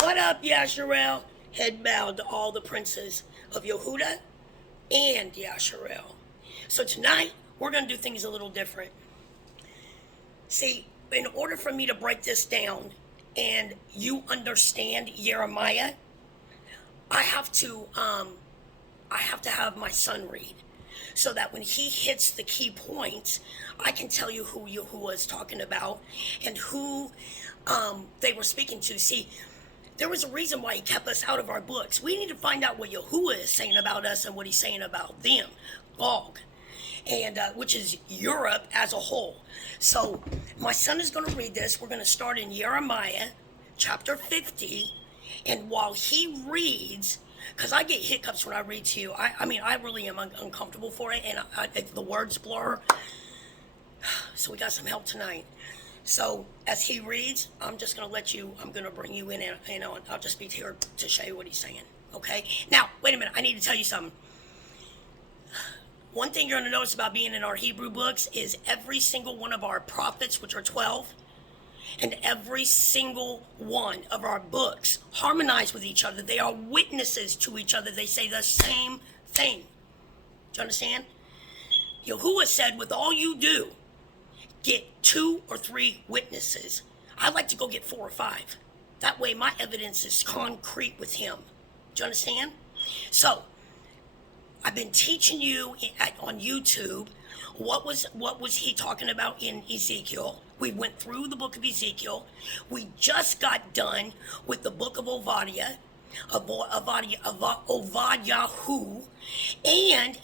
What up, Yasharel? Head bowed to all the princes of Yehuda and Yasharel. So tonight, we're going to do things a little different. See, in order for me to break this down and you understand Yiramiah, I have to have my son read, so that when he hits the key points, I can tell you who Yahuwah is talking about and who they were speaking to. See, there was a reason why he kept us out of our books. We need to find out what Yahuwah is saying about us and what he's saying about them, Gog, and which is Europe as a whole. So my son is going to read this. We're going to start in Yiramiah chapter 50, and while he reads, because I get hiccups when I read to you. I mean, I really am uncomfortable for it, and the words blur. So we got some help tonight. So as he reads, I'm just going to bring you in, and I'll just be here to show you what he's saying. Okay? Now, wait a minute. I need to tell you something. One thing you're going to notice about being in our Hebrew books is every single one of our prophets, which are 12, and every single one of our books harmonize with each other. They are witnesses to each other. They say the same thing. Do you understand? Yahuwah said, with all you do, get 2 or 3 witnesses. I like to go get 4 or 5. That way my evidence is concrete with him. Do you understand? So, I've been teaching you on YouTube what was he talking about in Ezekiel. We went through the book of Ezekiel. We just got done with the book of Obadiah, Obadiahu, and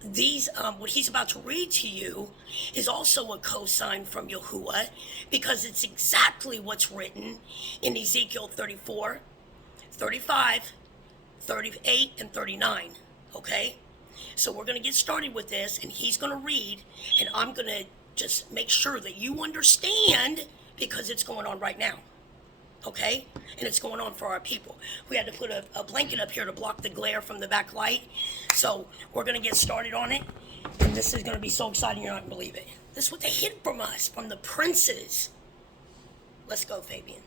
these what he's about to read to you is also a cosign from Yahuwah, because it's exactly what's written in Ezekiel 34, 35, 38, and 39. Okay? So we're going to get started with this, and he's going to read, and I'm going to just make sure that you understand, because it's going on right now. Okay? And it's going on for our people. We had to put a blanket up here to block the glare from the back light. So we're going to get started on it, and this is going to be so exciting you're not going to believe it. This is what they hid from us, from the princes. Let's go, Fabian.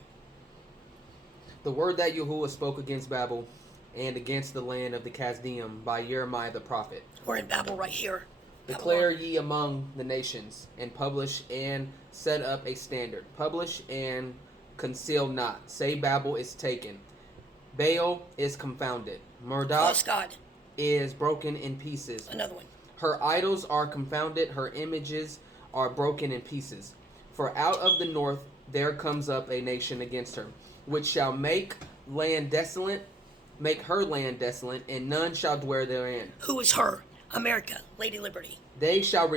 The word that Yahuwah spoke against Babel and against the land of the Kasdim by Yiramiah the prophet. We're in Babel right here. Declare ye among the nations, and publish and set up a standard. Publish and conceal not. Say Babel is taken. Baal is confounded. Murdoch is broken in pieces. Another one. Her idols are confounded. Her images are broken in pieces. For out of the north there comes up a nation against her, which shall make her land desolate, and none shall dwell therein. Who is her? America, Lady Liberty. They shall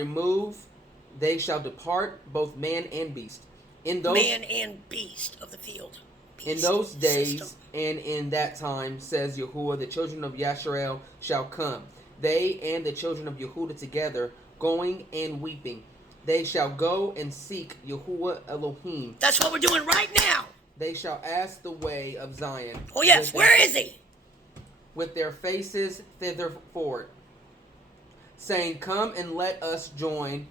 depart, both man and beast. Man and beast of the field. Beast in those days system. And in that time, says Yahuwah, the children of Yasharel shall come, they and the children of Yehuda together, going and weeping. They shall go and seek Yahuwah Elohim. That's what we're doing right now. They shall ask the way of Zion. Oh yes, where is he? With their faces thither forward, saying, come and let us join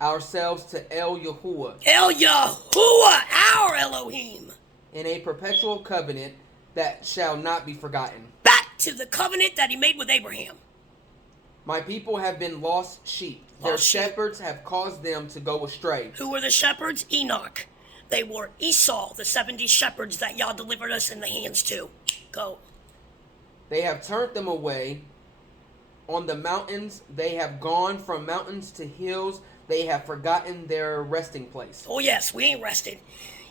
ourselves to El Yahuwah. El Yahuwah, our Elohim. In a perpetual covenant that shall not be forgotten. Back to the covenant that he made with Abraham. My people have been lost sheep. Their shepherds have caused them to go astray. Who were the shepherds? Enoch. They were Esau, the 70 shepherds that Yah delivered us in the hands to. Go. They have turned them away. On the mountains, they have gone from mountains to hills. They have forgotten their resting place. Oh yes, we ain't rested.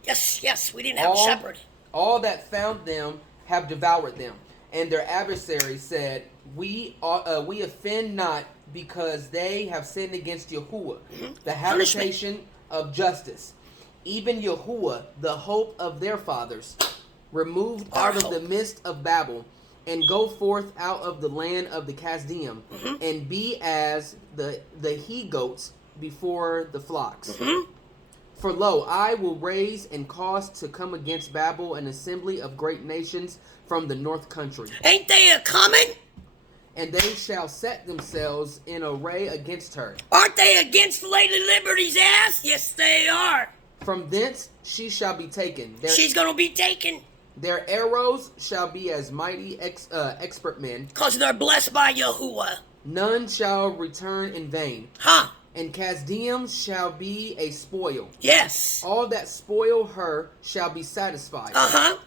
Yes, we didn't have a shepherd. All that found them have devoured them. And their adversaries said, we offend not, because they have sinned against Yahuwah, the habitation of justice. Even Yahuwah, the hope of their fathers, removed out of the midst of Babel, and go forth out of the land of the Kasdim, and be as the he-goats before the flocks. For lo, I will raise and cause to come against Babel an assembly of great nations from the north country. Ain't they a coming? And they shall set themselves in array against her. Aren't they against Lady Liberty's ass? Yes, they are. From thence she shall be taken. She's going to be taken. Their arrows shall be as mighty expert men. Because they're blessed by Yahuwah. None shall return in vain. Huh. And Kasdim shall be a spoil. Yes. All that spoil her shall be satisfied.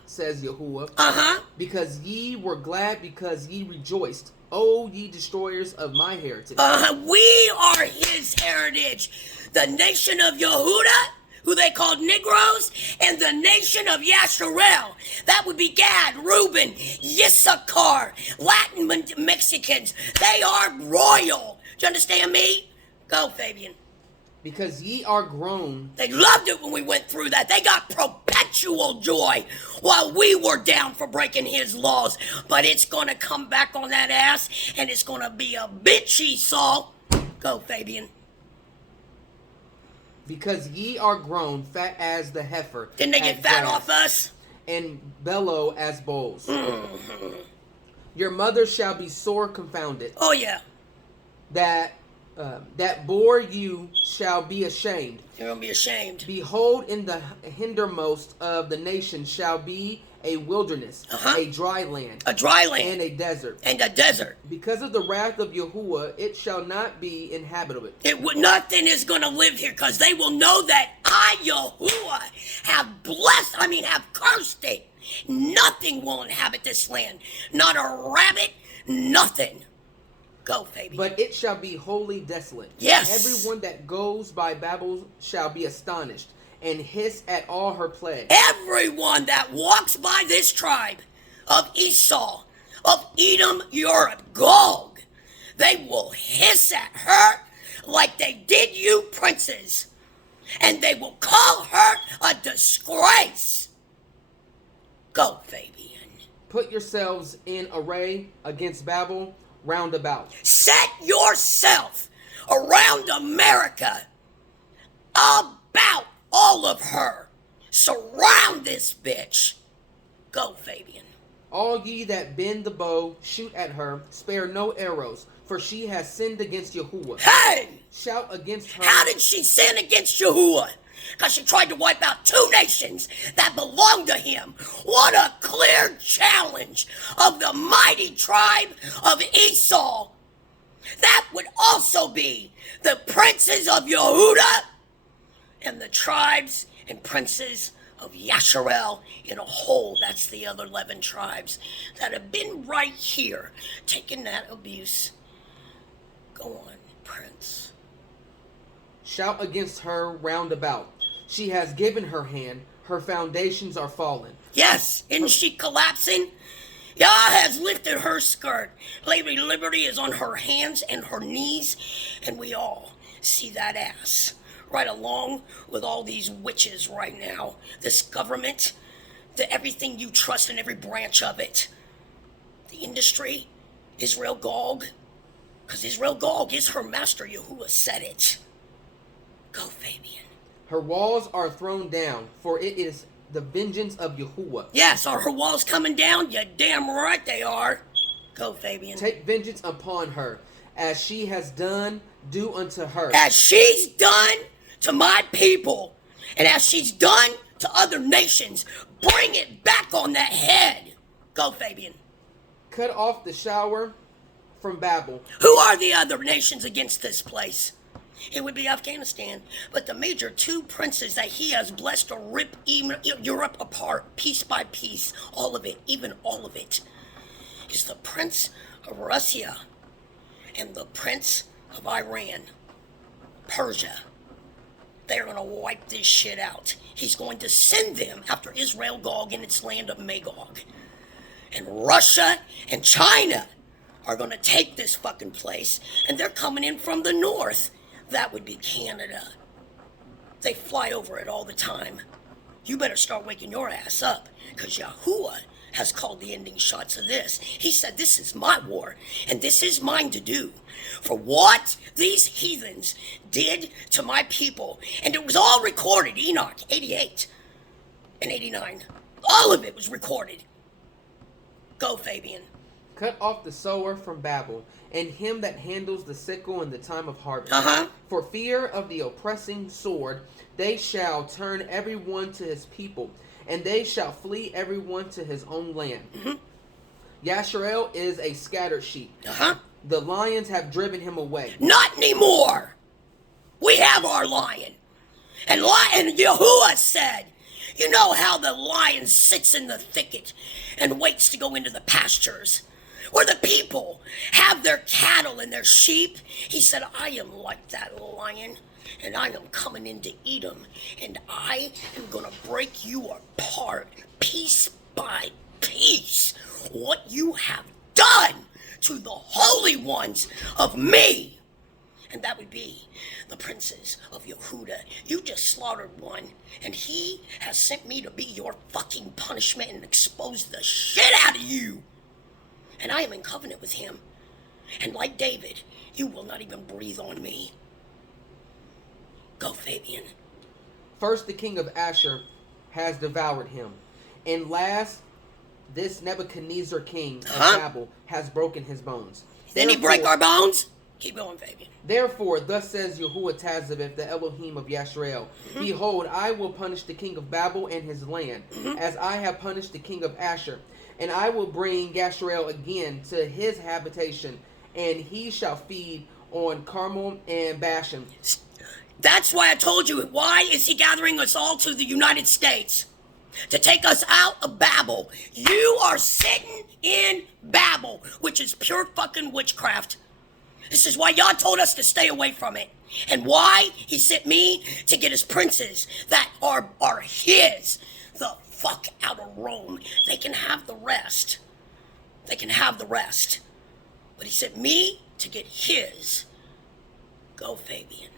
Says Yahuwah. Because ye were glad, because ye rejoiced. O ye destroyers of my heritage. We are his heritage. The nation of Yehuda, who they called Negroes, and the nation of Yasharel. That would be Gad, Reuben, Issachar, Latin Mexicans. They are royal. Do you understand me? Go, Fabian. Because ye are grown. They loved it when we went through that. They got perpetual joy while we were down for breaking his laws. But it's going to come back on that ass, and it's going to be a bitch, Esau. Go, Fabian. Because ye are grown fat as the heifer. Didn't they get fat off us? And bellow as bulls. Your mother shall be sore confounded. Oh, yeah. That bore you shall be ashamed. You're going to be ashamed. Behold, in the hindermost of the nation shall be a wilderness, a dry land. A dry land. And a desert. And a desert. Because of the wrath of Yahuwah, it shall not be inhabitable. Nothing is going to live here, because they will know that I, Yahuwah, have cursed it. Nothing will inhabit this land. Not a rabbit, nothing. Go, Fabian. But it shall be wholly desolate. Yes. Everyone that goes by Babel shall be astonished, and hiss at all her plagues. Everyone that walks by this tribe of Esau, of Edom, Europe, Gog, they will hiss at her like they did you princes. And they will call her a disgrace. Go, Fabian. Put yourselves in array against Babel round about. Set yourself around America, about all of her. Surround this bitch. Go, Fabian. All ye that bend the bow, shoot at her, spare no arrows, for she has sinned against Yahuwah. Hey! Shout against her. How did she sin against Yahuwah? Because she tried to wipe out 2 nations that belonged to him. What a clear challenge of the mighty tribe of Esau. That would also be the princes of Yehuda and the tribes and princes of Yasharel in a whole. That's the other 11 tribes that have been right here taking that abuse. Go on, Prince. Shout against her round about. She has given her hand, her foundations are fallen. Yes, isn't she collapsing? Yah has lifted her skirt. Lady Liberty is on her hands and her knees, and we all see that ass. Right along with all these witches right now. This government, everything you trust in every branch of it. The industry, Israel Gog. Because Israel Gog is her master. Yahuwah said it. Go, Fabian. Her walls are thrown down, for it is the vengeance of Yahuwah. Yes, are her walls coming down? You damn right they are. Go, Fabian. Take vengeance upon her, as she has done, do unto her. As she's done to my people, and as she's done to other nations, bring it back on that head. Go, Fabian. Cut off the shower from Babel. Who are the other nations against this place? It would be Afghanistan. But the major 2 princes that he has blessed to rip Europe apart, piece by piece, all of it, even all of it, is the Prince of Russia and the Prince of Iran, Persia. They're going to wipe this shit out. He's going to send them after Israel Gog in its land of Magog. And Russia and China are going to take this fucking place, and they're coming in from the north. That would be Canada. They fly over it all the time. You better start waking your ass up, because Yahuwah has called the ending shots of this. He said, this is my war, and this is mine to do. For what these heathens did to my people, and it was all recorded, Enoch, 88 and 89. All of it was recorded. Go, Fabian. cut off the sower from Babel, and him that handles the sickle in the time of harvest. For fear of the oppressing sword, they shall turn every one to his people, and they shall flee every one to his own land. Yasharel is a scattered sheep. The lions have driven him away. Not anymore. We have our lion. And Yahuwah said, you know how the lion sits in the thicket and waits to go into the pastures where the people have their cattle and their sheep? He said, I am like that lion, and I am coming in to eat them, and I am going to break you apart piece by piece. What you have done to the holy ones of me. And that would be the princes of Yehuda. You just slaughtered one, and he has sent me to be your fucking punishment and expose the shit out of you. And I am in covenant with him. And like David, you will not even breathe on me. Go, Fabian. First, the king of Asher has devoured him. And last, this Nebuchadnezzar king of Babel has broken his bones. Didn't he break our bones? Keep going, Fabian. Therefore, thus says Yahuwah Tazavith, the Elohim of Yasharel, Behold, I will punish the king of Babel and his land, as I have punished the king of Asher. And I will bring Yasharel again to his habitation, and he shall feed on Carmel and Bashan. That's why I told you, why is he gathering us all to the United States? To take us out of Babel. You are sitting in Babel, which is pure fucking witchcraft. This is why y'all told us to stay away from it. And why he sent me to get his princes that are his. The fuck out of Rome. They can have the rest. They can have the rest. But he sent me to get his. Go, Fabian.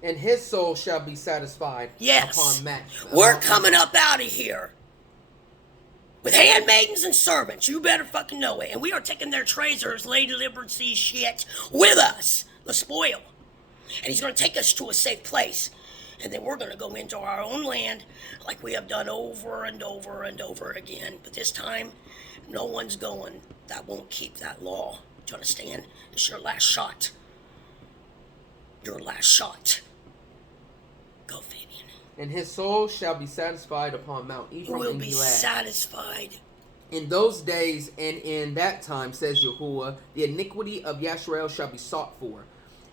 And his soul shall be satisfied upon Matt. We're coming up out of here with handmaidens and servants. You better fucking know it. And we are taking their treasures, Lady Liberty shit, with us. The spoil. And he's going to take us to a safe place. And then we're going to go into our own land like we have done over and over and over again. But this time, no one's going. That won't keep that law. Do you understand? It's your last shot. Your last shot. Go, Fabian. And his soul shall be satisfied upon Mount Ephraim Will and be Gilad. satisfied. In those days and in that time, says Yahuwah, the iniquity of Yasharel shall be sought for,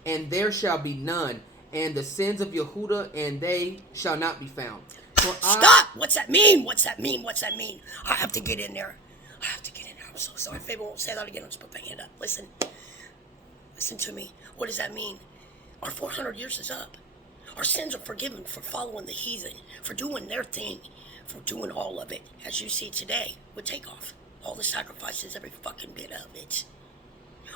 and there shall be none, and the sins of Yehuda, and they shall not be found. Stop! What's that mean? What's that mean? What's that mean? I have to get in there. I have to get in there. I'm so sorry. Fabian won't say that again. I'll just put my hand up. Listen. Listen to me. What does that mean? Our 400 years is up. Our sins are forgiven for following the heathen, for doing their thing, for doing all of it, as you see today with Takeoff. All the sacrifices, every fucking bit of it.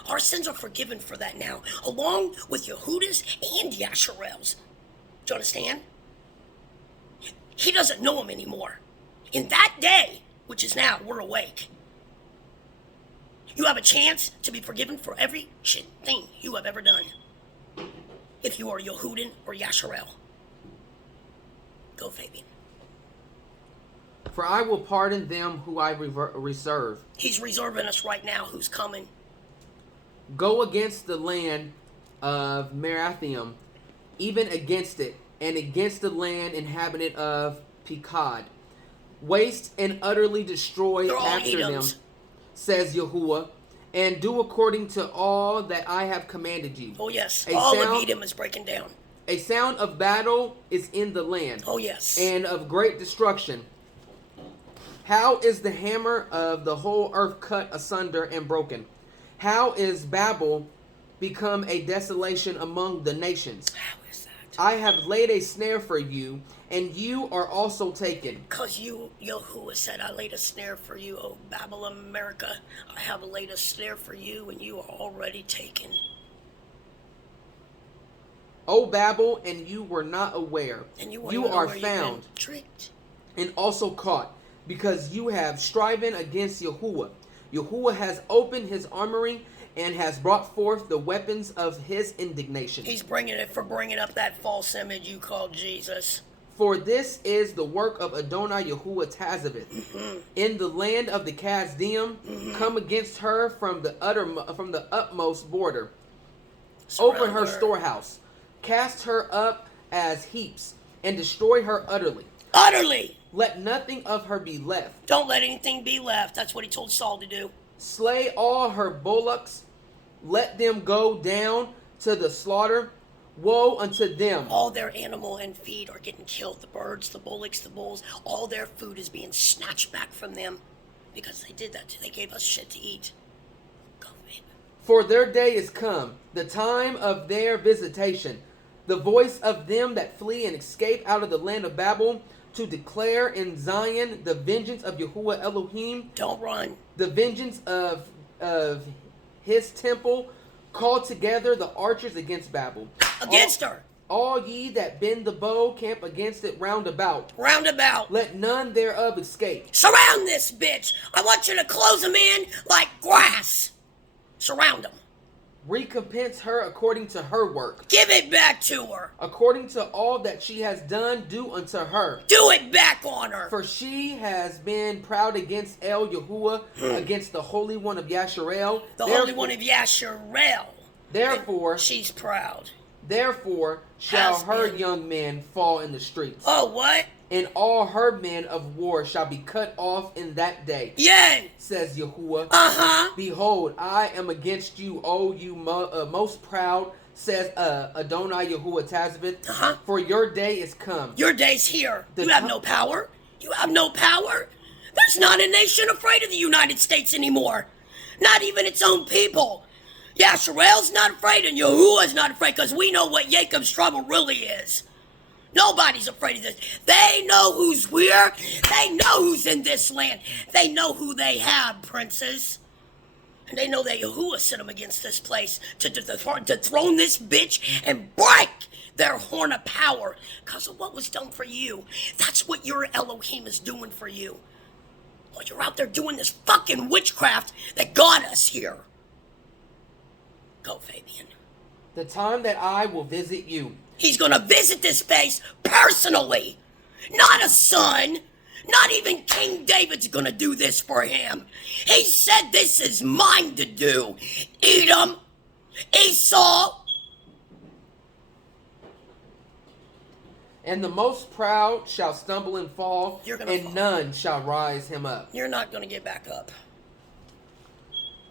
Our sins are forgiven for that now, along with Yehuda's and Yasharel's. Do you understand? He doesn't know him anymore. In that day, which is now, we're awake. You have a chance to be forgiven for every shit thing you have ever done. If you are Yehudan or Yasharel. Go, Fabian. For I will pardon them who I reserve. He's reserving us right now. Who's coming? Go against the land of Merathaim, even against it, and against the land inhabited of Pekod. Waste and utterly destroy after them, says Yahuwah, and do according to all that I have commanded you. Oh, yes. All of Edom is breaking down. A sound of battle is in the land. Oh, yes. And of great destruction. How is the hammer of the whole earth cut asunder and broken? How is Babel become a desolation among the nations? How is that? I have laid a snare for you, and you are also taken. Because you, Yahuwah said, I laid a snare for you, O Babylon, America. I have laid a snare for you, and you are already taken. O Babel, and you were not aware. And you are found, tricked, and also caught, because you have striven against Yahuwah. Yahuwah has opened his armory and has brought forth the weapons of his indignation. He's bringing up that false image you call Jesus. For this is the work of Adonai Yahuwah Tazavith. In the land of the Kasdim, come against her from the utmost border. Open her storehouse, cast her up as heaps, and destroy her utterly. Utterly. Let nothing of her be left. Don't let anything be left. That's what he told Saul to do. Slay all her bullocks. Let them go down to the slaughter. Woe unto them. All their animal and feed are getting killed. The birds, the bullocks, the bulls. All their food is being snatched back from them. Because they did that. They gave us shit to eat. Go, babe. For their day is come, the time of their visitation. The voice of them that flee and escape out of the land of Babel, to declare in Zion the vengeance of Yahuwah Elohim. Don't run. The vengeance of his temple. Call together the archers against Babel. Against her. All ye that bend the bow, camp against it round about. Round about. Let none thereof escape. Surround this bitch. I want you to close them in like grass. Surround them. Recompense her according to her work. Give it back to her. According to all that she has done, do unto her. Do it back on her. For she has been proud against El Yahuwah, against the Holy One of Yasharel. The Holy One of Yasharel. Therefore, she's proud. Therefore shall her young men fall in the streets. Oh, what? And all her men of war shall be cut off in that day. Yay! Says Yahuwah. Uh-huh. Behold, I am against you, O you most proud, says Adonai Yahuwah Tazavith. Uh-huh. For your day is come. Your day's here. You have no power. You have no power. There's not a nation afraid of the United States anymore. Not even its own people. Yasharel's not afraid and Yahuwah's not afraid because we know what Jacob's trouble really is. Nobody's afraid of this. They know who's here. They know who's in this land. They know who they have, princes. And they know that Yahuwah sent them against this place to dethrone this bitch and break their horn of power because of what was done for you. That's what your Elohim is doing for you. While you're out there doing this fucking witchcraft that got us here. Go, Fabian. The time that I will visit you. He's going to visit this place personally. Not a son. Not even King David's going to do this for him. He said this is mine to do. Edom, Esau. And the most proud shall stumble and fall, and fall. None shall rise him up. You're not going to get back up.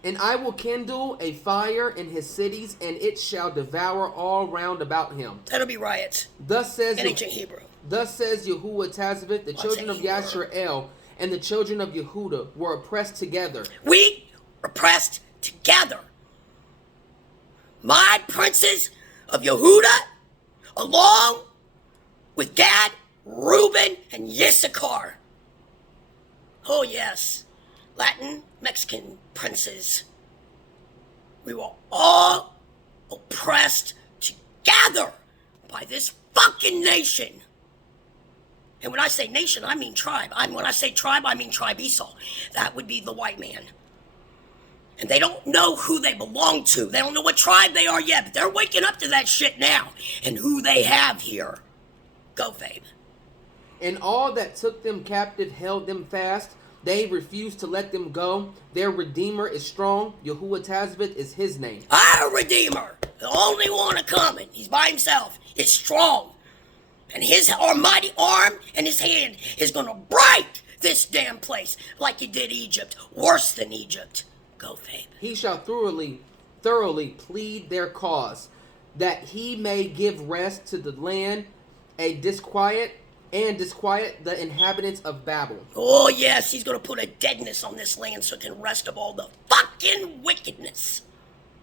And I will kindle a fire in his cities, and it shall devour all round about him. That'll be riots. Thus says in ancient Hebrew. Thus says Yahuwah Tazavith, the children of Yasharel and the children of Yehuda were oppressed together. We oppressed together. My princes of Yehuda, along with Gad, Reuben, and Issachar. Oh yes, Latin, Mexican princes. We were all oppressed together by this fucking nation. And when I say nation, I mean tribe. When I say tribe, I mean tribe Esau. That would be the white man. And they don't know who they belong to. They don't know what tribe they are yet, but they're waking up to that shit now and who they have here. Go, Fabe. And all that took them captive held them fast. They refused to let them go. Their Redeemer is strong. Yahuwah Tazavith is his name. Our Redeemer, the only one coming, he's by himself, is strong. And his almighty arm and his hand is going to break this damn place like he did Egypt. Worse than Egypt. Go, Fabe. He shall thoroughly plead their cause, that he may give rest to the land, disquiet the inhabitants of Babel. Oh, yes, he's going to put a deadness on this land so it can rest of all the fucking wickedness.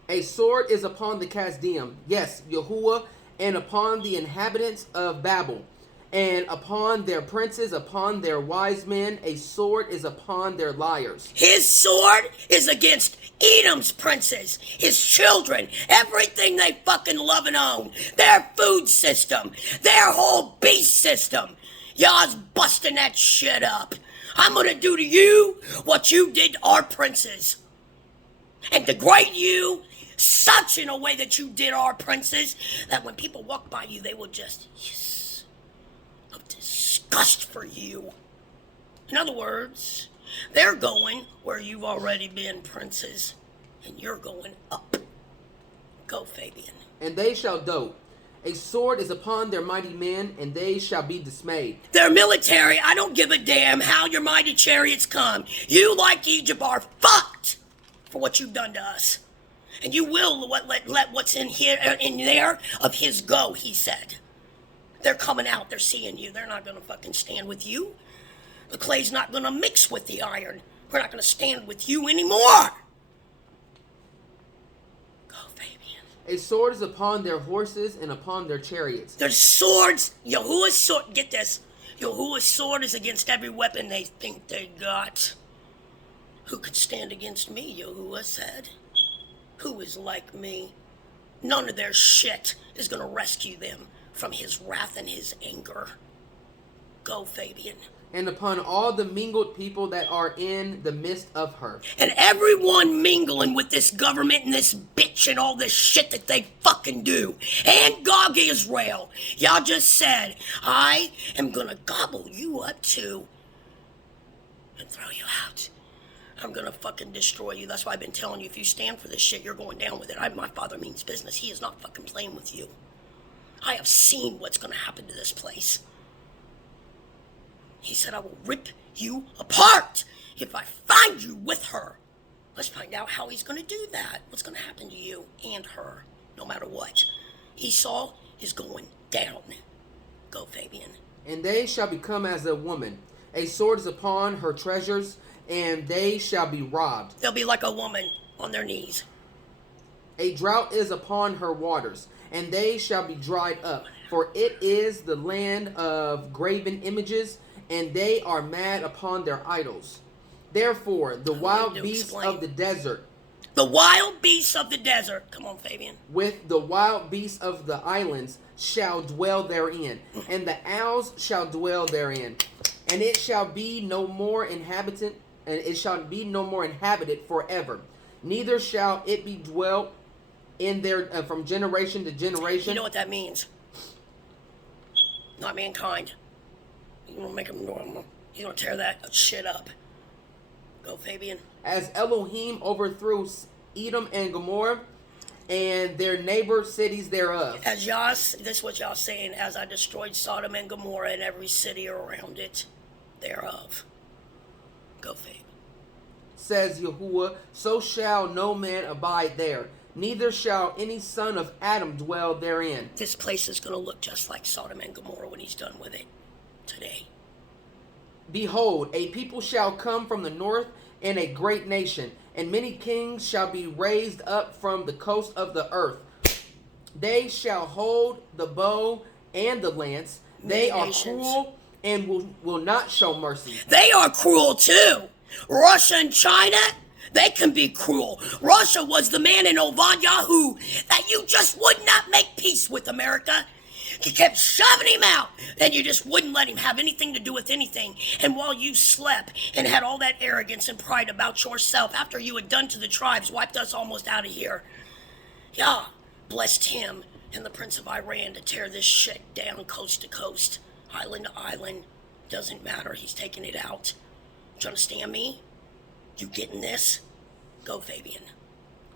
A sword is upon the Kasdim, yes, Yahuwah, and upon the inhabitants of Babel, and upon their princes, upon their wise men, a sword is upon their liars. His sword is against Edom's princes, his children, everything they fucking love and own, their food system, their whole beast system. Y'all's busting that shit up. I'm gonna do to you what you did to our princes. And degrade you such in a way that you did our princes, that when people walk by you, they will just, yes, disgust for you. In other words, they're going where you've already been, princes, and you're going up. Go, Fabian. And they shall dote. A sword is upon their mighty men, and they shall be dismayed. They're military. I don't give a damn how your mighty chariots come. You, like Egypt, are fucked for what you've done to us. And you will let what's in there of his go, he said. They're coming out. They're seeing you. They're not going to fucking stand with you. The clay's not going to mix with the iron. We're not going to stand with you anymore. Go, Fabian. A sword is upon their horses and upon their chariots. There's swords. Yahuwah's sword. Get this. Yahuwah's sword is against every weapon they think they got. Who could stand against me, Yahuwah said. Who is like me? None of their shit is going to rescue them from his wrath and his anger. Go, Fabian. And upon all the mingled people that are in the midst of her. And everyone mingling with this government and this bitch and all this shit that they fucking do. And Gog Israel. Y'all just said, I am going to gobble you up too. And throw you out. I'm going to fucking destroy you. That's why I've been telling you, if you stand for this shit, you're going down with it. My father means business. He is not fucking playing with you. I have seen what's going to happen to this place. He said, I will rip you apart if I find you with her. Let's find out how he's going to do that. What's going to happen to you and her, no matter what. Esau is going down. Go, Fabian. And they shall become as a woman. A sword is upon her treasures, and they shall be robbed. They'll be like a woman on their knees. A drought is upon her waters, and they shall be dried up. For it is the land of graven images, and they are mad upon their idols. Therefore, the wild beasts of the desert. The wild beasts of the desert. Come on, Fabian. With the wild beasts of the islands shall dwell therein, and the owls shall dwell therein. And it shall be no more inhabited, and it shall be no more inhabited forever. Neither shall it be dwelt in there from generation to generation. You know what that means? Not mankind. You're going to make them normal. You're going to tear that shit up. Go, Fabian. As Elohim overthrew Edom and Gomorrah and their neighbor cities thereof. As y'all, this is what y'all saying, as I destroyed Sodom and Gomorrah and every city around it thereof. Go, Fabian. Says Yahuwah, so shall no man abide there, neither shall any son of Adam dwell therein. This place is going to look just like Sodom and Gomorrah when he's done with it today. Behold, a people shall come from the north, and a great nation, and many kings shall be raised up from the coast of the earth. They shall hold the bow and the lance. They are cruel and will not show mercy. They are cruel too. Russia and China, they can be cruel. Russia was the man in Yahu that you just would not make peace with, America. You kept shoving him out, and you just wouldn't let him have anything to do with anything. And while you slept and had all that arrogance and pride about yourself, after you had done to the tribes, wiped us almost out of here, Yah blessed him and the Prince of Iran to tear this shit down coast to coast, island to island. Doesn't matter, he's taking it out. Do you understand me? You getting this? Go, Fabian.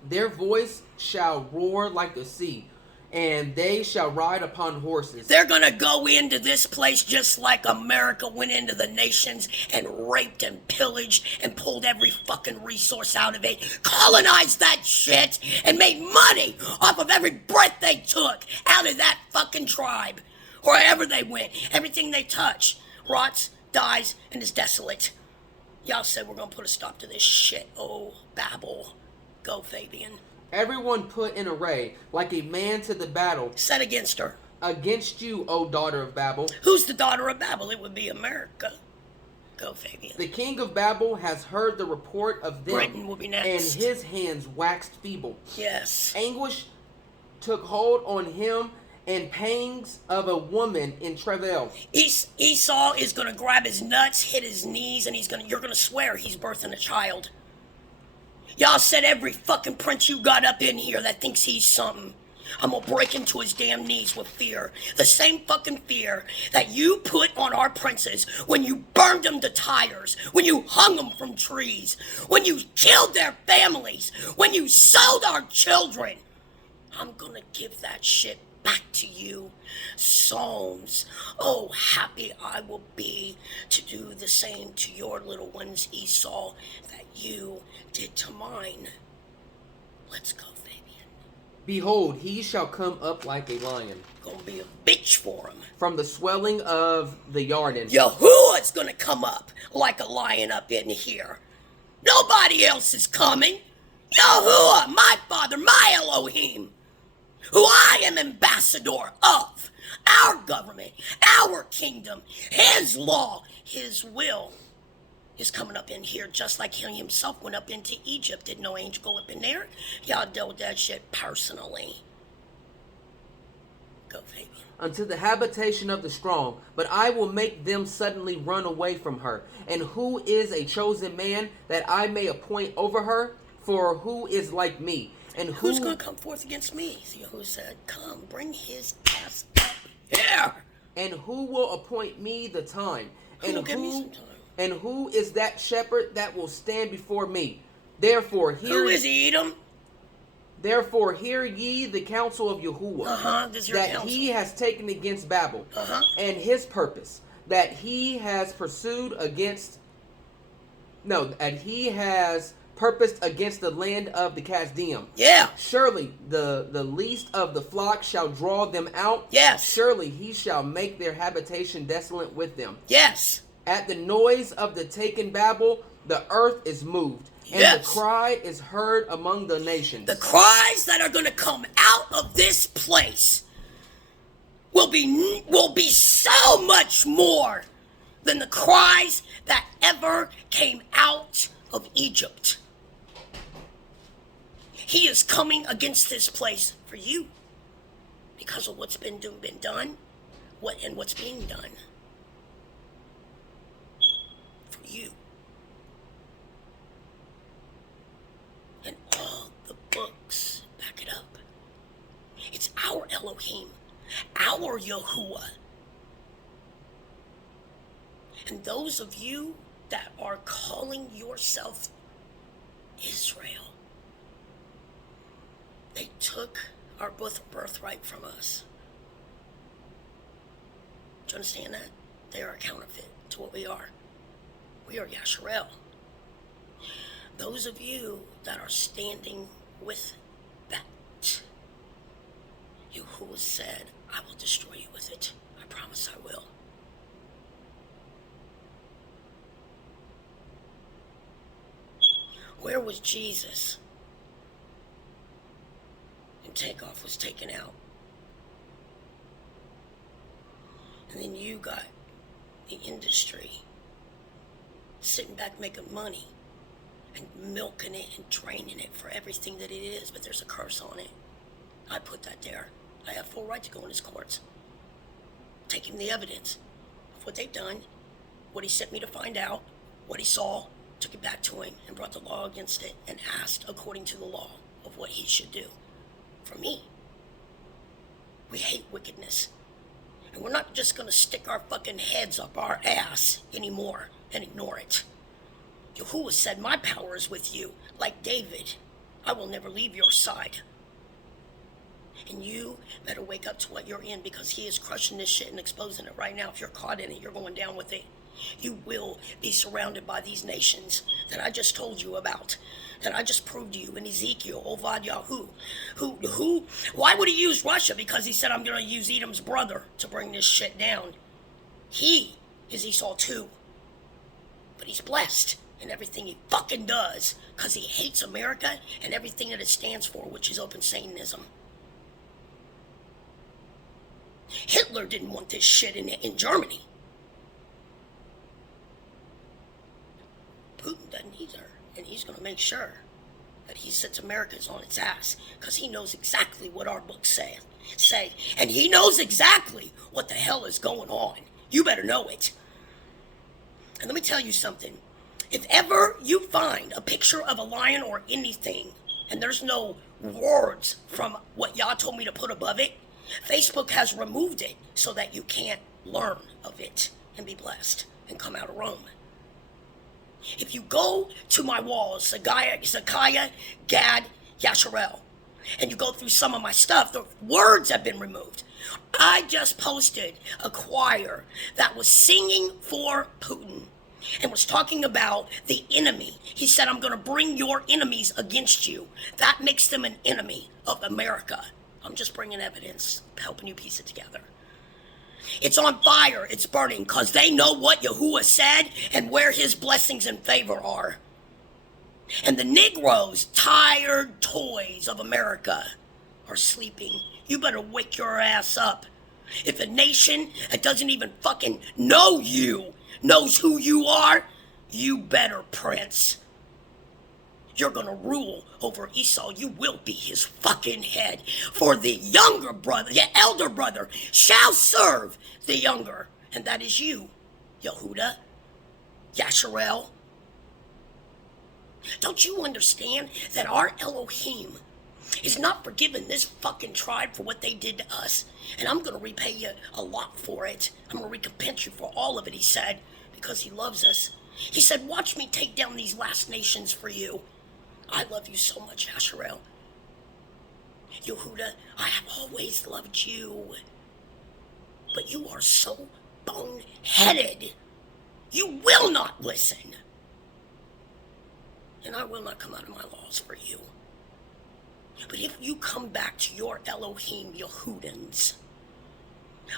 Their voice shall roar like the sea, and they shall ride upon horses. They're going to go into this place just like America went into the nations and raped and pillaged and pulled every fucking resource out of it, colonized that shit, and made money off of every breath they took out of that fucking tribe. Wherever they went, everything they touch rots, dies, and is desolate. Y'all said we're going to put a stop to this shit. Oh, Babel. Go, Fabian. Everyone put in array, like a man to the battle. Set against her. Against you, O daughter of Babel. Who's the daughter of Babel? It would be America. Go, Fabian. The king of Babel has heard the report of them. Britain will be next. And his hands waxed feeble. Yes. Anguish took hold on him, and pangs of a woman in travail. Esau is going to grab his nuts, hit his knees, and you're going to swear he's birthing a child. Y'all said every fucking prince you got up in here that thinks he's something. I'm gonna break him to his damn knees with fear. The same fucking fear that you put on our princes when you burned them to tires, when you hung them from trees, when you killed their families, when you sold our children. I'm gonna give that shit back to you. Psalms. Oh, happy I will be to do the same to your little ones, Esau, that you did to mine. Let's go, Fabian. Behold, he shall come up like a lion. Gonna be a bitch for him. From the swelling of the Yarden. Yahuwah's gonna come up like a lion up in here. Nobody else is coming. Yahuwah, my father, my Elohim, who I am ambassador of, our government, our kingdom, his law, his will, is coming up in here just like he himself went up into Egypt. Did no angel go up in there? Y'all dealt with that shit personally. Go, Fabian. Unto the habitation of the strong, but I will make them suddenly run away from her. And who is a chosen man that I may appoint over her? For who is like me? And who's going to come forth against me? Who said, come, bring his ass up here. And who will appoint me the time? Who will give me some time? And who is that shepherd that will stand before me? Therefore, who is Edom? Therefore, hear ye the counsel of Yahuwah, This is your that counsel. he has taken against Babel, and his purpose, that he has pursued against, that he has purposed against the land of the Kasdim. Yeah. Surely the least of the flock shall draw them out. Yes. Surely he shall make their habitation desolate with them. Yes. At the noise of the taken Babel, the earth is moved, and the cry is heard among the nations. The cries that are going to come out of this place will be so much more than the cries that ever came out of Egypt. He is coming against this place for you because of what's been done, what's being done for you. And all the books back it up. It's our Elohim, our Yahuwah. And those of you that are calling yourself Israel, they took our birthright from us. Do you understand that? They are a counterfeit to what we are. We are Yasharel. Those of you that are standing with that, Yahuwah said, I will destroy you with it. I promise I will. Where was Jesus? And Takeoff was taken out. And then you got the industry sitting back making money and milking it and draining it for everything that it is, but there's a curse on it. I put that there. I have full right to go in his courts. Take him the evidence of what they've done, what he sent me to find out, what he saw, took it back to him and brought the law against it and asked according to the law of what he should do. For me, we hate wickedness. And we're not just going to stick our fucking heads up our ass anymore and ignore it. Yahuwah said, my power is with you. Like David, I will never leave your side. And you better wake up to what you're in, because he is crushing this shit and exposing it right now. If you're caught in it, you're going down with it. You will be surrounded by these nations that I just told you about, that I just proved to you in Ezekiel, Ovad Yahu. Who, why would he use Russia? Because he said, I'm going to use Edom's brother to bring this shit down. He is Esau too. But he's blessed in everything he fucking does, because he hates America and everything that it stands for, which is open Satanism. Hitler didn't want this shit in Germany. Putin doesn't either, and he's going to make sure that he sets America's on its ass, because he knows exactly what our books say, and he knows exactly what the hell is going on. You better know it. And let me tell you something. If ever you find a picture of a lion or anything, and there's no words from what Yah told me to put above it, Facebook has removed it so that you can't learn of it and be blessed and come out of Rome. If you go to my walls, Zekiah, Gad, Yasharel, and you go through some of my stuff, the words have been removed. I just posted a choir that was singing for Putin and was talking about the enemy. He said, I'm going to bring your enemies against you. That makes them an enemy of America. I'm just bringing evidence, helping you piece it together. It's on fire, it's burning, because they know what Yahuwah said and where his blessings and favor are. And the Negroes, tired toys of America, are sleeping. You better wake your ass up. If a nation that doesn't even fucking know you knows who you are, you better, Prince. You're gonna rule over Esau. You will be his fucking head. For the younger brother, the elder brother, shall serve the younger. And that is you, Yehuda, Yasharel. Don't you understand that our Elohim is not forgiving this fucking tribe for what they did to us? And I'm gonna repay you a lot for it. I'm gonna recompense you for all of it, he said, because he loves us. He said, watch me take down these last nations for you. I love you so much, Yasharel. Yehuda, I have always loved you. But you are so bone-headed. You will not listen. And I will not come out of my laws for you. But if you come back to your Elohim Yehudans,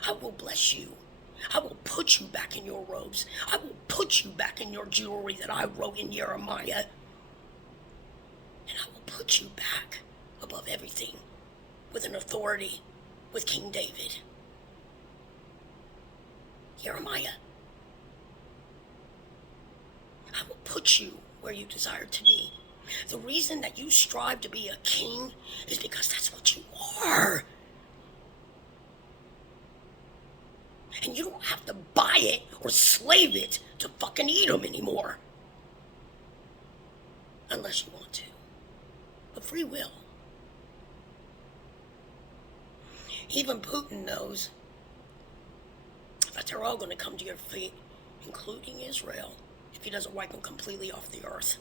I will bless you. I will put you back in your robes. I will put you back in your jewelry that I wrote in Yiramiah. And I will put you back above everything with an authority with King David. Yiramiah, I will put you where you desire to be. The reason that you strive to be a king is because that's what you are. And you don't have to buy it or slave it to fucking eat them anymore. Unless you want to. But free will. Even Putin knows that they're all going to come to your feet, including Israel, if he doesn't wipe them completely off the earth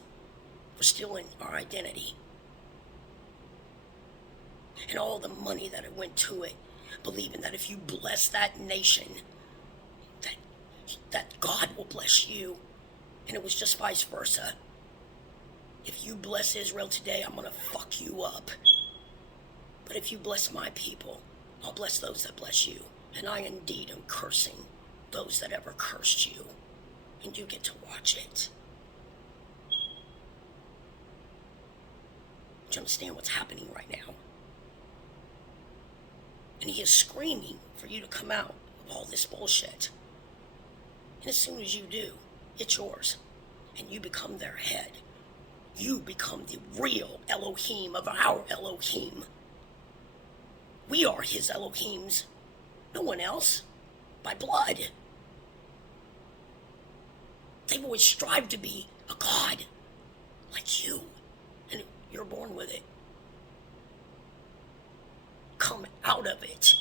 for stealing our identity. And all the money that it went to it, believing that if you bless that nation, that God will bless you. And it was just vice versa. If you bless Israel today, I'm going to fuck you up. But if you bless my people, I'll bless those that bless you. And I indeed am cursing those that ever cursed you. And you get to watch it. Do you understand what's happening right now? And he is screaming for you to come out of all this bullshit. And as soon as you do, it's yours. And you become their head. You become the real Elohim of our Elohim. We are his Elohims. No one else. By blood. They've always strived to be a god. Like you. And you're born with it. Come out of it.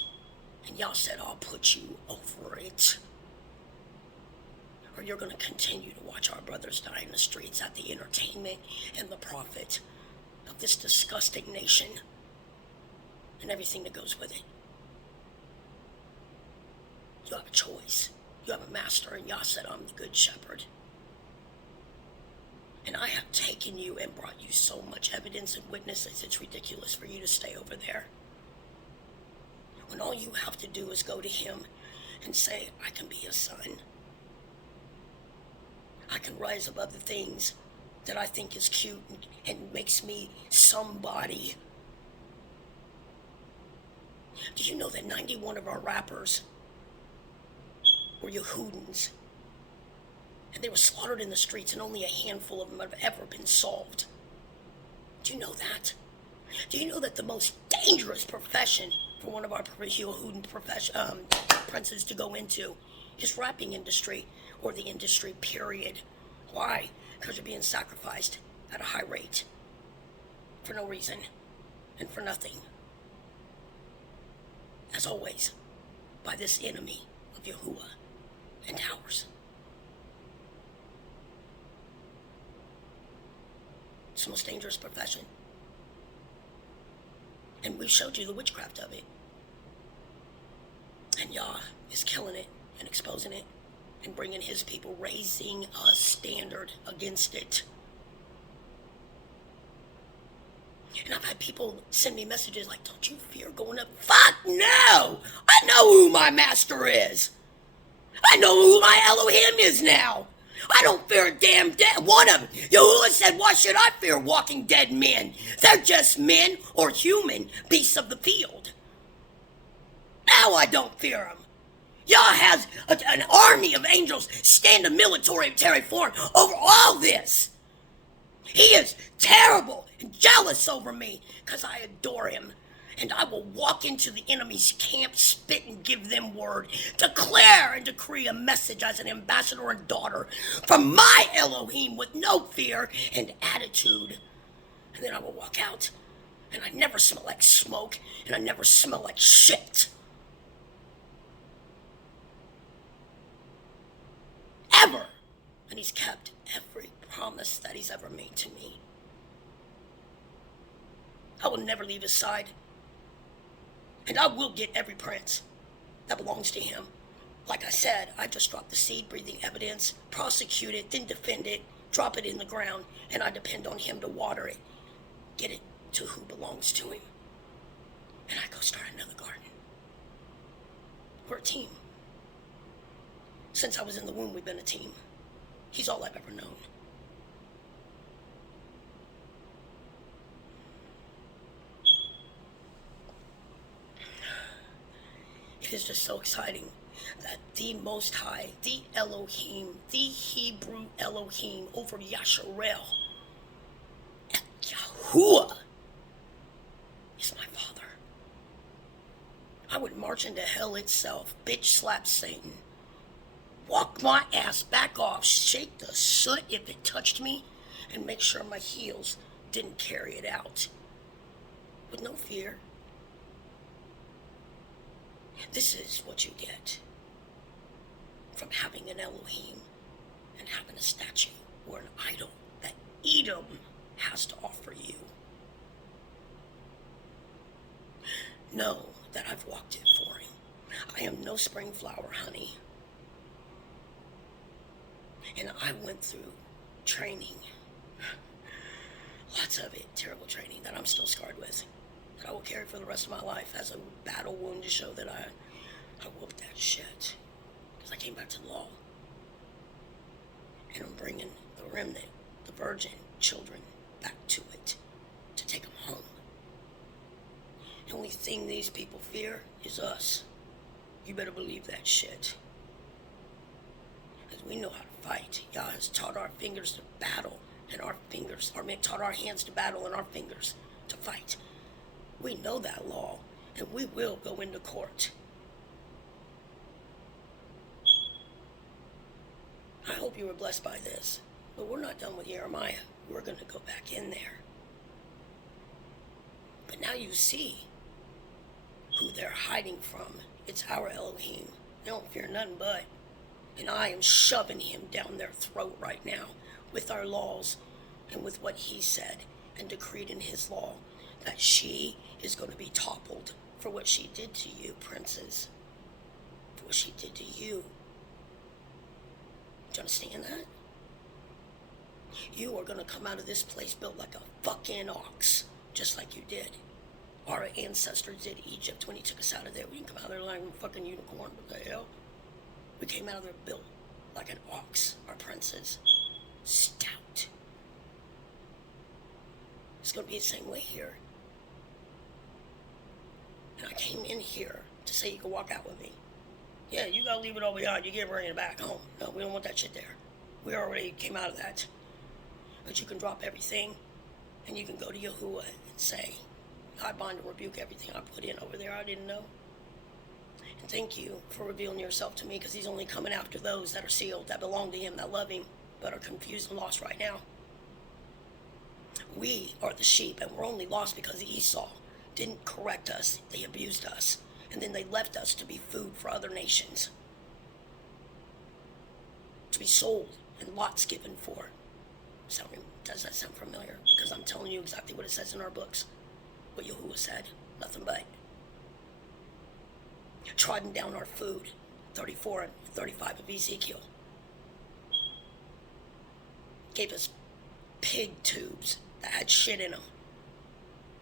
And y'all said, I'll put you over it. Or you're going to continue to watch our brothers die in the streets at the entertainment and the profit of this disgusting nation and everything that goes with it. You have a choice. You have a master, and Yah said, I'm the good shepherd. And I have taken you and brought you so much evidence and witnesses, it's ridiculous for you to stay over there. When all you have to do is go to him and say, I can be a son. I can rise above the things that I think is cute and makes me somebody. Do you know that 91 of our rappers were Yehudans? And they were slaughtered in the streets, and only a handful of them have ever been solved. Do you know that? Do you know that the most dangerous profession for one of our Yehudan princes to go into is rapping industry, or the industry, period. Why? Because they're being sacrificed at a high rate for no reason. and for nothing. As always, by this enemy of Yahuwah and ours. It's the most dangerous profession. And we showed you the witchcraft of it. And Yah is killing it and exposing it and bringing his people, raising a standard against it. And I've had people send me messages like, don't you fear going up? Fuck no! I know who my master is. I know who my Elohim is now. I don't fear a damn one of them. Yahuwah said, why should I fear walking dead men? They're just men or human beasts of the field. Now I don't fear them. Yah has an army of angels standing military for him over all this. He is terrible and jealous over me because I adore him. And I will walk into the enemy's camp, spit and give them word, declare and decree a message as an ambassador and daughter from my Elohim with no fear and attitude. And then I will walk out, and I never smell like smoke, and I never smell like shit. Ever. And he's kept every promise that he's ever made to me. I will never leave his side. And I will get every prince that belongs to him. Like I said, I just drop the seed, breathing evidence, prosecute it, then defend it, drop it in the ground, and I depend on him to water it, get it to who belongs to him. And I go start another garden. We're a team. Since I was in the womb, we've been a team. He's all I've ever known. It is just so exciting that the Most High, the Elohim, the Hebrew Elohim over Yasharel, and Yahuwah is my Father. I would march into hell itself, bitch slap Satan, walk my ass back off, shake the soot if it touched me, and make sure my heels didn't carry it out. With no fear. This is what you get from having an Elohim and having a statue or an idol that Edom has to offer you. Know that I've walked it for him. I am no spring flower, honey. And I went through training. Lots of it, terrible training that I'm still scarred with. That I will carry for the rest of my life as a battle wound to show that I whooped that shit. Because I came back to the law. And I'm bringing the remnant, the virgin children, back to it. To take them home. The only thing these people fear is us. You better believe that shit. Because we know how to fight. Yah has taught our fingers to battle. And our fingers, taught our hands to battle and our fingers to fight. We know that law, and we will go into court. I hope you were blessed by this, but we're not done with Yiramiah. We're going to go back in there. But now you see who they're hiding from. It's our Elohim. They don't fear nothing but. And I am shoving him down their throat right now with our laws and with what he said and decreed in his law. That she is going to be toppled for what she did to you, princes. For what she did to you. Do you understand that? You are going to come out of this place built like a fucking ox, just like you did. Our ancestors did Egypt when he took us out of there. We didn't come out of there like a fucking unicorn. What the hell? We came out of there built like an ox, our princes. Stout. It's going to be the same way here. And I came in here to say you can walk out with me. Yeah, you gotta leave it all behind. You can't bring it back home. No, we don't want that shit there. We already came out of that. But you can drop everything, and you can go to Yahuwah and say, I bind and rebuke everything I put in over there I didn't know. And thank you for revealing yourself to me, because he's only coming after those that are sealed, that belong to him, that love him, but are confused and lost right now. We are the sheep, and we're only lost because of Esau. didn't correct us. They abused us. And then they left us to be food for other nations. To be sold and lots given for. Does that sound familiar? Because I'm telling you exactly what it says in our books. What Yahuwah said. Nothing but. Trodden down our food. 34 and 35 of Ezekiel. Gave us pig tubes that had shit in them.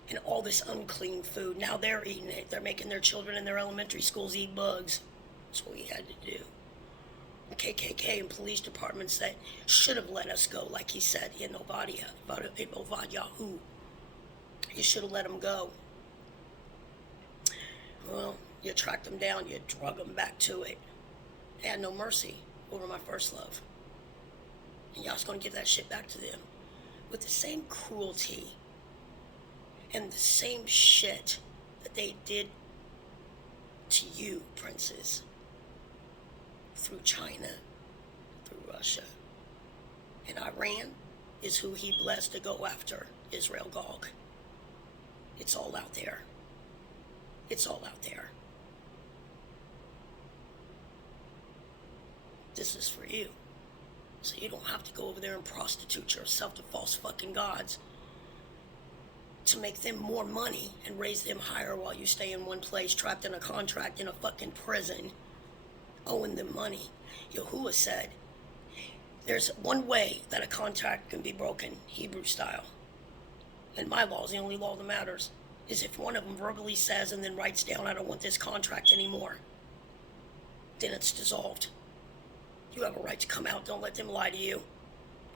And all this unclean food. Now they're eating it. They're making their children in their elementary schools eat bugs. That's what we had to do. KKK and police departments that should have let us go, like he said in Ovadia, Yahu. You should have let them go. Well, you tracked them down, you drug them back to it. They had no mercy over my first love. And y'all's gonna give that shit back to them with the same cruelty and the same shit that they did to you, princes. Through China, through Russia. And Iran is who he blessed to go after Israel Gog. It's all out there. It's all out there. This is for you. So you don't have to go over there and prostitute yourself to false fucking gods to make them more money and raise them higher while you stay in one place, trapped in a contract in a fucking prison, owing them money. Yahuwah said, there's one way that a contract can be broken, Hebrew style. And my law is the only law that matters, is if one of them verbally says and then writes down, I don't want this contract anymore, then it's dissolved. You have a right to come out, don't let them lie to you.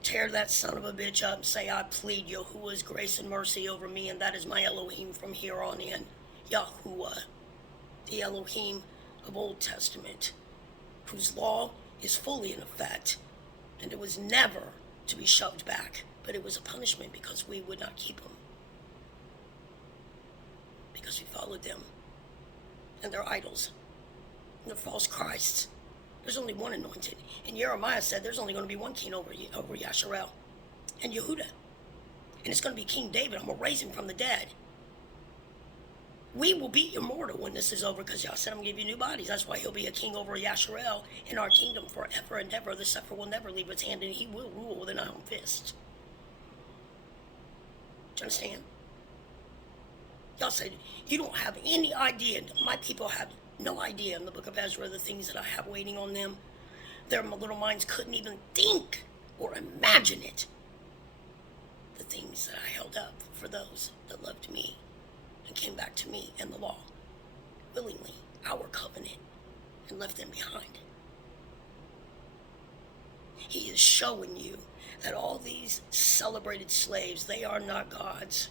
Tear that son of a bitch up and say, I plead Yahuwah's grace and mercy over me, and that is my Elohim from here on in. Yahuwah, the Elohim of Old Testament, whose law is fully in effect, and it was never to be shoved back, but it was a punishment because we would not keep them. Because we followed them, and their idols, and their false Christs. There's only one anointed. And Yiramiah said there's only going to be one king over Yasharel and Yehuda. And it's going to be King David. I'm going to raise him from the dead. We will be immortal when this is over because y'all said I'm going to give you new bodies. That's why he'll be a king over Yasharel in our kingdom forever and ever. The scepter will never leave its hand, and he will rule with an iron fist. Do you understand? Y'all said you don't have any idea. My people have no idea in the book of Ezra the things that I have waiting on them. Their little minds couldn't even think or imagine it. The things that I held up for those that loved me and came back to me and the law willingly, our covenant, and left them behind. He is showing you that all these celebrated slaves, they are not gods.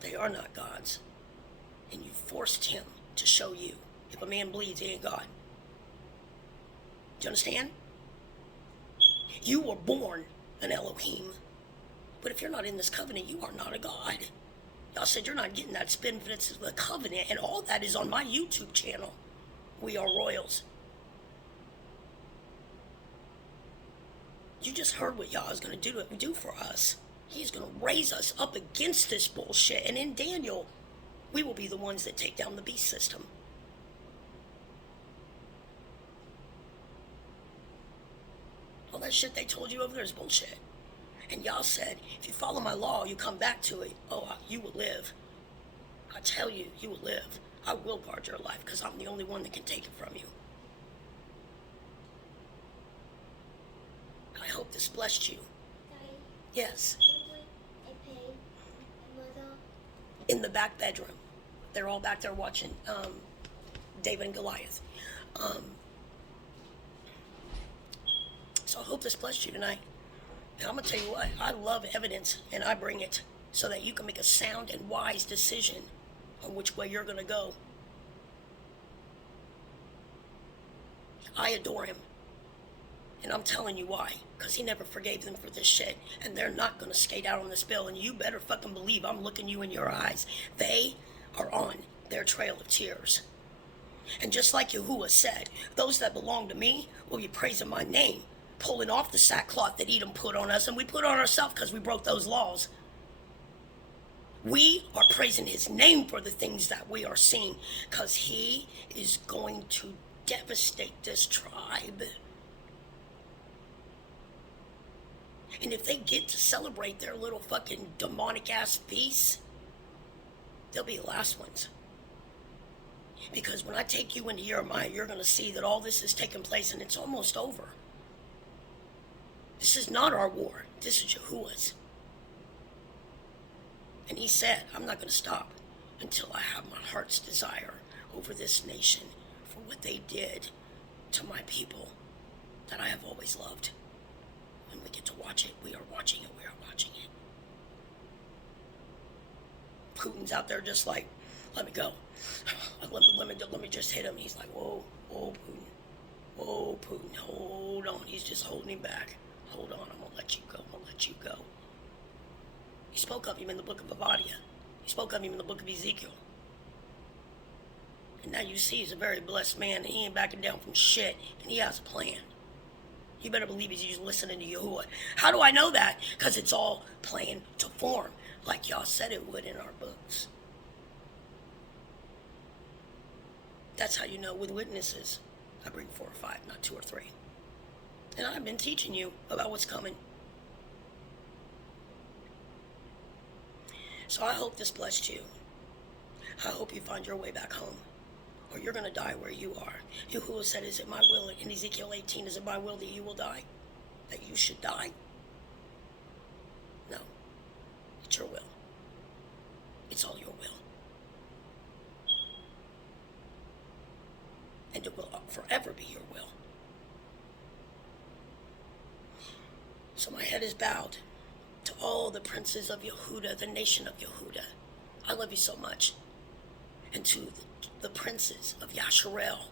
They are not gods. And you forced him to show you. If a man bleeds, he ain't God. Do you understand? You were born an Elohim. But if you're not in this covenant, you are not a God. Y'all said you're not getting that benefits of the covenant, and all that is on my YouTube channel. We are royals. You just heard what Yah is going to do for us. He's going to raise us up against this bullshit. And in Daniel, we will be the ones that take down the beast system. All that shit they told you over there is bullshit. And y'all said, if you follow my law, you come back to it, you will live. I tell you, you will live. I will guard your life because I'm the only one that can take it from you. I hope this blessed you. Daddy, Yes. I In the back bedroom. They're all back there watching David and Goliath. So I hope this blessed you tonight. And I'm going to tell you what, I love evidence, and I bring it so that you can make a sound and wise decision on which way you're going to go. I adore him. And I'm telling you why. Because he never forgave them for this shit. And they're not going to skate out on this bill. And you better fucking believe I'm looking you in your eyes. They are on their trail of tears. And just like Yahuwah said, those that belong to me will be praising my name, pulling off the sackcloth that Edom put on us, and we put on ourselves because we broke those laws. We are praising his name for the things that we are seeing, because he is going to devastate this tribe. And if they get to celebrate their little fucking demonic ass feasts, they'll be the last ones. Because when I take you into Yiramiah, you're going to see that all this is taking place and it's almost over. This is not our war. This is Yahuwah's. And he said, I'm not going to stop until I have my heart's desire over this nation for what they did to my people that I have always loved. When we get to watch it, we are watching it, we are watching it. Putin's out there just like, let me go. Let me just hit him. He's like, whoa, Putin. Whoa, Putin, hold on. He's just holding him back. Hold on, I'm going to let you go. I'm going to let you go. He spoke of him in the book of Obadiah. He spoke of him in the book of Ezekiel. And now you see he's a very blessed man, and he ain't backing down from shit, and he has a plan. You better believe he's just listening to Yahuwah. How do I know that? Because it's all planned to form, like y'all said it would in our books. That's how you know with witnesses. I bring 4 or 5, not 2 or 3. And I've been teaching you about what's coming. So I hope this blessed you. I hope you find your way back home, or you're going to die where you are. Yahuwah said, is it my will, in Ezekiel 18, is it my will that you will die? That you should die? No. It's your will. It's all your will. And it will forever be your will. So my head is bowed to all the princes of Yehuda, the nation of Yehuda. I love you so much. And to the princes of Yasharel,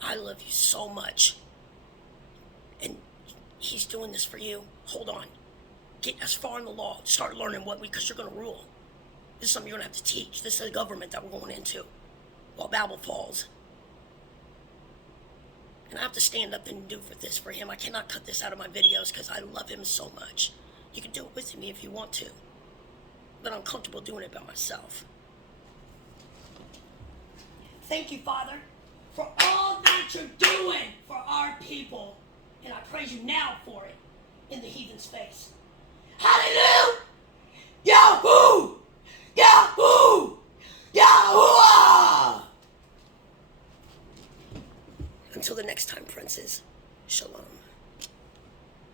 I love you so much. And he's doing this for you. Hold on. Get as far in the law. Start learning because you're going to rule. This is something you're going to have to teach. This is a government that we're going into while Babel falls. And I have to stand up and do this for him. I cannot cut this out of my videos because I love him so much. You can do it with me if you want to, but I'm comfortable doing it by myself. Thank you, Father, for all that you're doing for our people. And I praise you now for it in the heathen's face. Hallelujah! Yahoo! Yahoo! Yahuwah! Until the next time, princes, shalom.